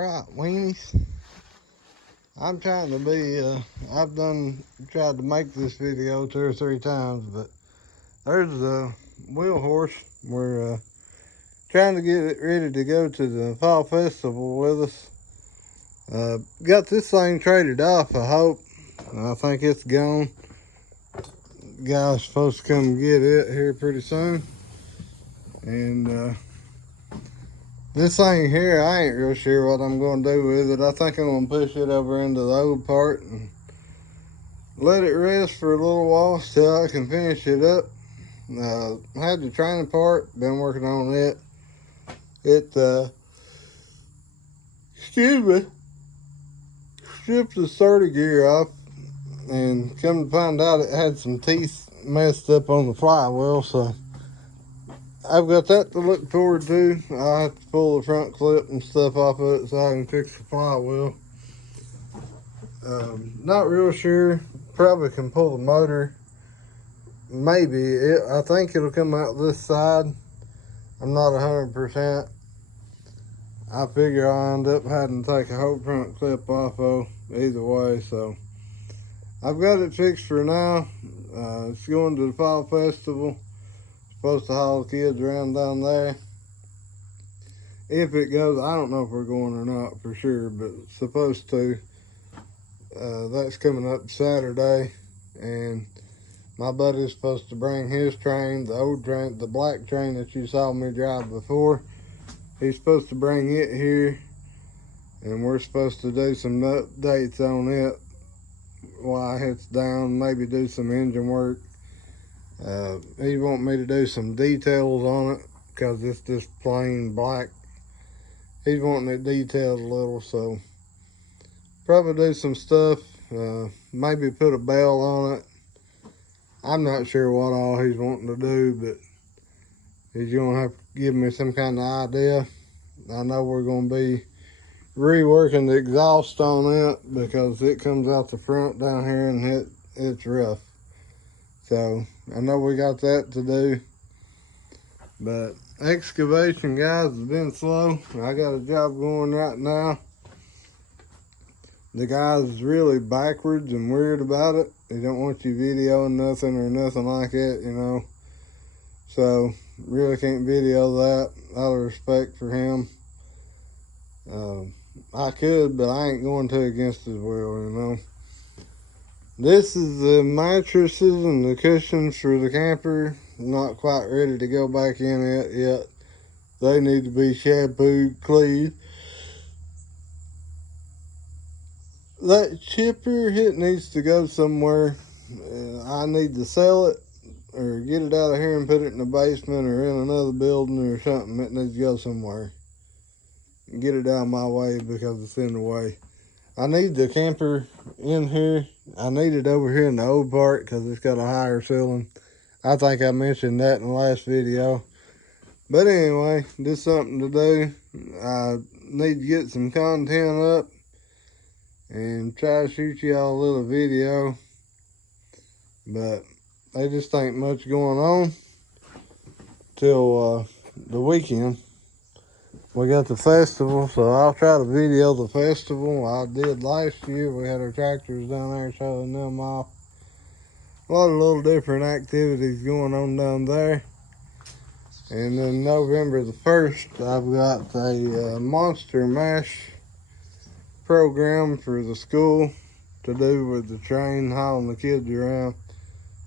Right, weenies. I'm trying to be, I've tried to make this video 2 or 3 times, but there's a wheel horse. We're trying to get it ready to go to the fall festival with us. Got this thing traded off, I hope. I think it's gone. Guy's supposed to come get it here pretty soon. And this thing here, I ain't real sure what I'm going to do with it. I think I'm going to push it over into the old part and let it rest for a little while till I can finish it up. Had the training part, been working on it. Excuse me, stripped the starter gear off, and come to find out it had some teeth messed up on the flywheel, so I've got that to look forward to. I'll have to pull the front clip and stuff off of it so I can fix the flywheel. Not real sure. Probably can pull the motor. Maybe. I think it'll come out this side. I'm not 100%. I figure I'll end up having to take a whole front clip off of either way. So I've got it fixed for now. It's going to the fall festival. Supposed to haul the kids around down there. If it goes, I don't know if we're going or not for sure, but it's supposed to. That's coming up Saturday, and my buddy's supposed to bring his train, the old train, the black train that you saw me drive before. He's supposed to bring it here, and we're supposed to do some updates on it while it's down, maybe do some engine work. He want me to do some details on it because it's just plain black. He's wanting it detailed a little, so probably do some stuff, maybe put a bell on it. I'm not sure what all he's wanting to do, but he's going to have to give me some kind of idea. I know we're going to be reworking the exhaust on it because it comes out the front down here and it's rough. So I know we got that to do. But excavation, guys, has been slow. I got a job going right now. The guy's really backwards and weird about it. He don't want you videoing nothing or nothing like it, you know. So, really can't video that. Out of respect for him. I could, but I ain't going to against his will, you know. This is the mattresses and the cushions for the camper. Not quite ready to go back in it yet. They need to be shampooed, cleaned. That chipper, it needs to go somewhere. I need to sell it or get it out of here and put it in the basement or in another building or something. It needs to go somewhere. Get it out of my way because it's in the way. I need the camper in here. I need it over here in the old part because it's got a higher ceiling. I think I mentioned that in the last video. But anyway, just something to do. I need to get some content up and try to shoot y'all a little video. But they just ain't much going on till the weekend. We got the festival, so I'll try to video the festival. I did last year. We had our tractors down there showing them off. A lot of little different activities going on down there. And then November the 1st, I've got a Monster Mash program for the school to do with the train hauling the kids around.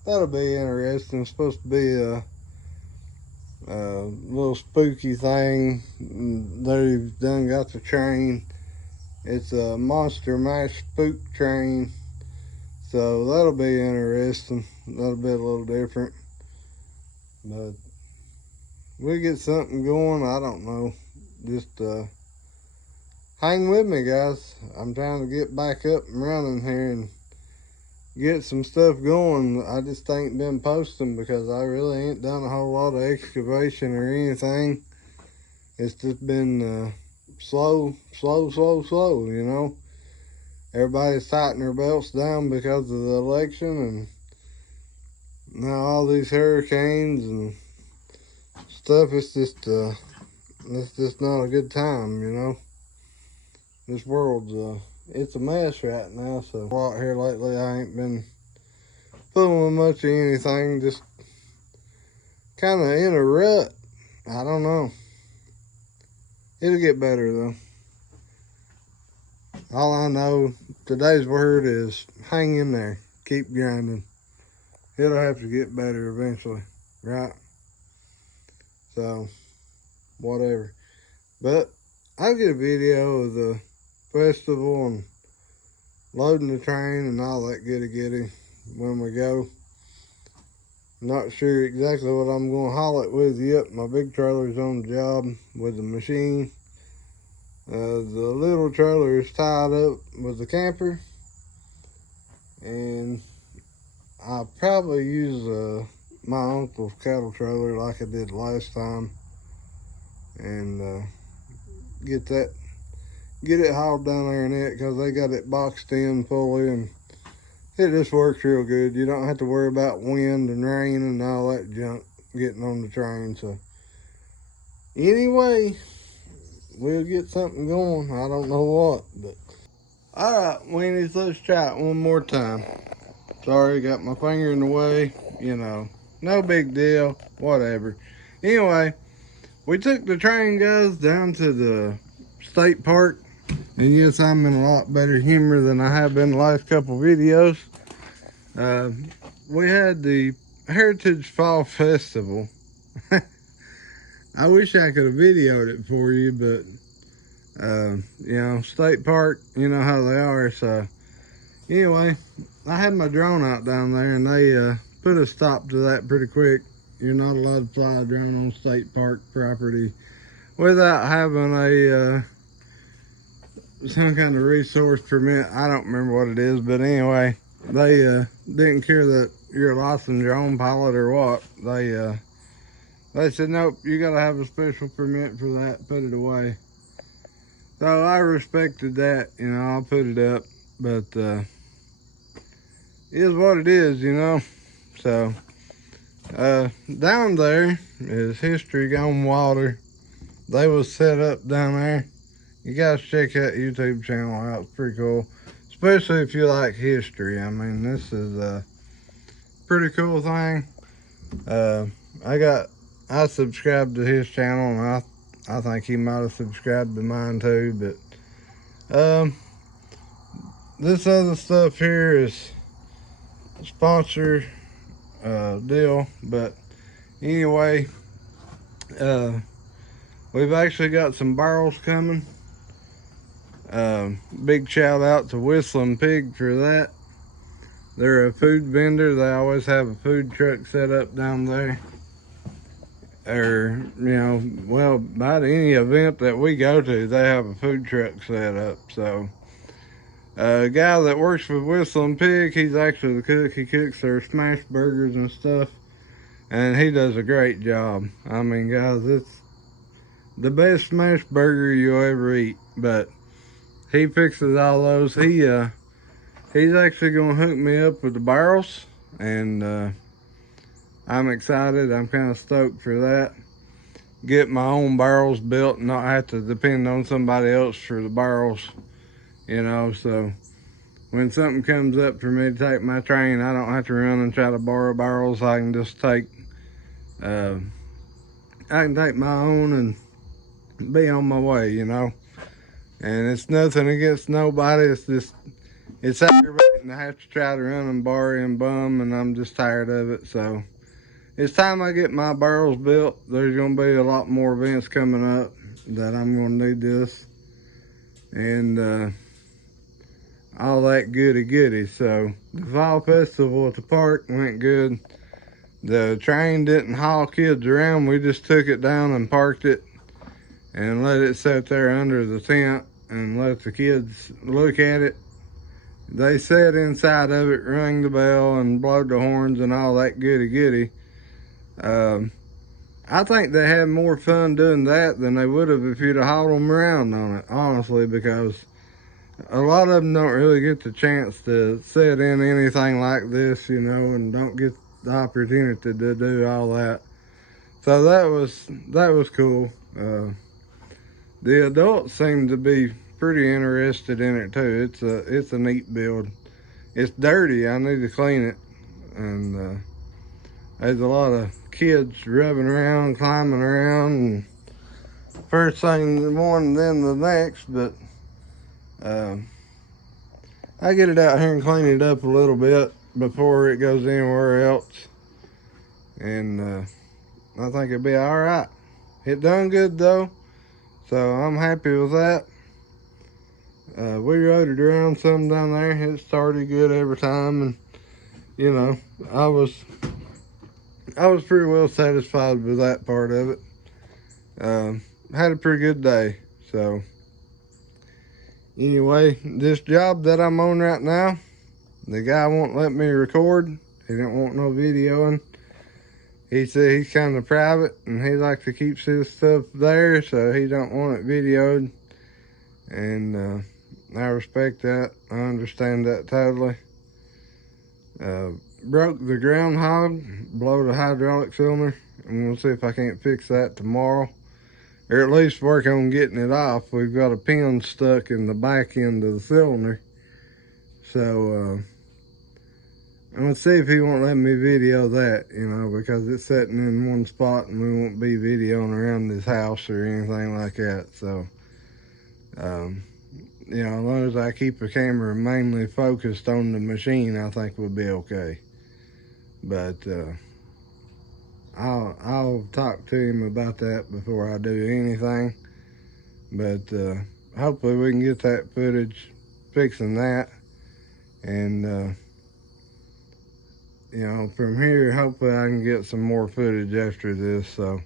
That'll be interesting. It's supposed to be a little spooky thing. They've done got the train. It's a Monster Mash spook train. So that'll be interesting. That'll be a little different. But we'll get something going. I don't know. Just hang with me, guys. I'm trying to get back up and running here and get some stuff going. I just ain't been posting because I really ain't done a whole lot of excavation or anything. It's just been slow, you know. Everybody's tightening their belts down because of the election and now all these hurricanes and stuff. It's just not a good time, you know. This world's it's a mess right now. So out here lately, I ain't been filming much of anything. Just kind of in a rut. I don't know. It'll get better though. All I know, today's word is hang in there. Keep grinding. It'll have to get better eventually, right? So, whatever. But I'll get a video of the festival and loading the train and all that goody when we go. Not sure exactly what I'm going to haul it with yet. My big trailer's on the job with the machine. The little trailer is tied up with the camper. And I'll probably use my uncle's cattle trailer like I did last time. And get it hauled down there in it, because they got it boxed in fully, and it just works real good. You don't have to worry about wind and rain and all that junk getting on the train. So anyway, we'll get something going. I don't know what, but all right, weenies, let's try it one more time. Sorry, got my finger in the way, you know, no big deal, whatever. Anyway, we took the train, guys, down to the state park. And yes, I'm in a lot better humor than I have been the last couple videos. We had the Heritage Fall Festival. I wish I could have videoed it for you, but, you know, state park, you know how they are. So, anyway, I had my drone out down there, and they put a stop to that pretty quick. You're not allowed to fly a drone on state park property without having a some kind of resource permit. I don't remember what it is, but anyway, they didn't care that you're a licensed drone pilot or what. They said, nope, you gotta have a special permit for that, put it away. So I respected that, you know, I'll put it up, but it is what it is, you know. So down there is History Gone Water. They was set up down there. You guys check that YouTube channel out. It's pretty cool, especially if you like history. I mean, this is a pretty cool thing. I subscribed to his channel, and I think he might have subscribed to mine too. But this other stuff here is a sponsor deal. But anyway, we've actually got some barrels coming. Big shout out to Whistling Pig for that. They're a food vendor. They always have a food truck set up down there. Or, you know, well, about any event that we go to, they have a food truck set up. So, a guy that works for Whistling Pig, he's actually the cook. He cooks their smash burgers and stuff. And he does a great job. I mean, guys, it's the best smash burger you'll ever eat. But he fixes all those. He's actually gonna hook me up with the barrels, and I'm excited. I'm kind of stoked for that. Get my own barrels built and not have to depend on somebody else for the barrels, you know. So when something comes up for me to take my train, I don't have to run and try to borrow barrels. I can just take my own and be on my way, you know. And it's nothing against nobody. It's just, it's aggravating to have to try to run and borrow and bum, and I'm just tired of it. So it's time I get my barrels built. There's gonna be a lot more events coming up that I'm gonna need this and all that goody. So the fall festival at the park went good. The train didn't haul kids around. We just took it down and parked it and let it sit there under the tent and let the kids look at it. They sat inside of it, rang the bell and blowed the horns and all that goody. I think they had more fun doing that than they would have if you'd have hauled them around on it, honestly, because a lot of them don't really get the chance to sit in anything like this, you know, and don't get the opportunity to do all that. So that was cool. The adults seemed to be pretty interested in it too. It's a neat build. It's dirty. I need to clean it. And there's a lot of kids rubbing around, climbing around, and first thing in the morning, then the next. But I get it out here and clean it up a little bit before it goes anywhere else. And I think it'll be all right. It done good though, so I'm happy with that. We rode it around some down there. It started good every time, and you know, I was pretty well satisfied with that part of it. Had a pretty good day. So anyway, this job that I'm on right now, the guy won't let me record. He didn't want no videoing. He said he's kind of private and he likes to keep his stuff there, so he don't want it videoed. And I respect that. I understand that totally. Broke the groundhog, blow the hydraulic cylinder. I'm gonna see if I can't fix that tomorrow, or at least work on getting it off. We've got a pin stuck in the back end of the cylinder, so I'm gonna see if he won't let me video that, you know, because it's sitting in one spot and we won't be videoing around his house or anything like that. So you know, as long as I keep the camera mainly focused on the machine, I think we'll be okay. But I'll talk to him about that before I do anything. But hopefully we can get that footage fixing that. And you know, from here, hopefully I can get some more footage after this. So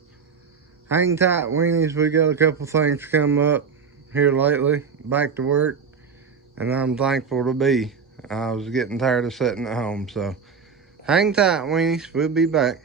hang tight, weenies. We got a couple things come up here lately. Back to work, and I'm thankful to be. I was getting tired of sitting at home. So hang tight, weenies. We'll be back.